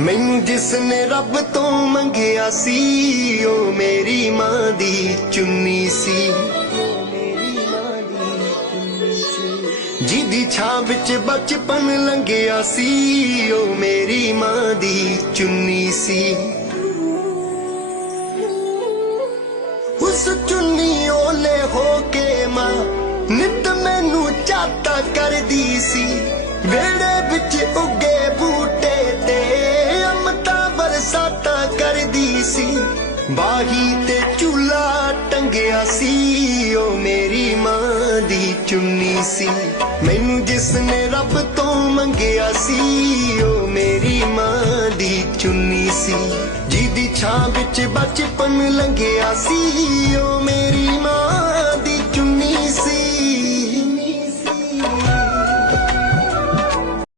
ਮੈਨੂੰ ਜਿਸ ਨੇ ਰੱਬ ਤੋਂ ਮੰਗਿਆ ਸੀ, ਉਹ ਮੇਰੀ ਮਾਂ ਦੀ ਚੁੰਨੀ ਸੀ। ਜਿਹਦੀ ਛਾਂ ਵਿੱਚ ਬਚਪਨ ਲੰਘਿਆ ਸੀ, ਉਹ ਮੇਰੀ ਮਾਂ ਦੀ ਚੁੰਨੀ ਸੀ। ਉਸ ਚੁੰਨੀ ਓਲੇ ਹੋ ਕੇ ਮਾਂ ਨਿਤ ਮੈਨੂੰ ਚਾਤਾ ਕਰਦੀ ਸੀ। ਵੇੜੇ ਬਾਹੀ ਤੇ ਚੂਲਾ ਟੰਗਿਆ ਸੀ, ਉਹ ਮੇਰੀ ਮਾਂ ਦੀ ਚੁੰਨੀ ਸੀ। ਮੈਨੂੰ ਜਿਸ ਨੇ ਰੱਬ ਤੋਂ ਮੰਗਿਆ ਸੀ, ਉਹ ਮੇਰੀ ਮਾਂ ਦੀ ਚੁੰਨੀ ਸੀ। ਜਿਹਦੀ ਛਾਂ ਵਿੱਚ ਬਚਪਨ ਲੰਘਿਆ ਸੀ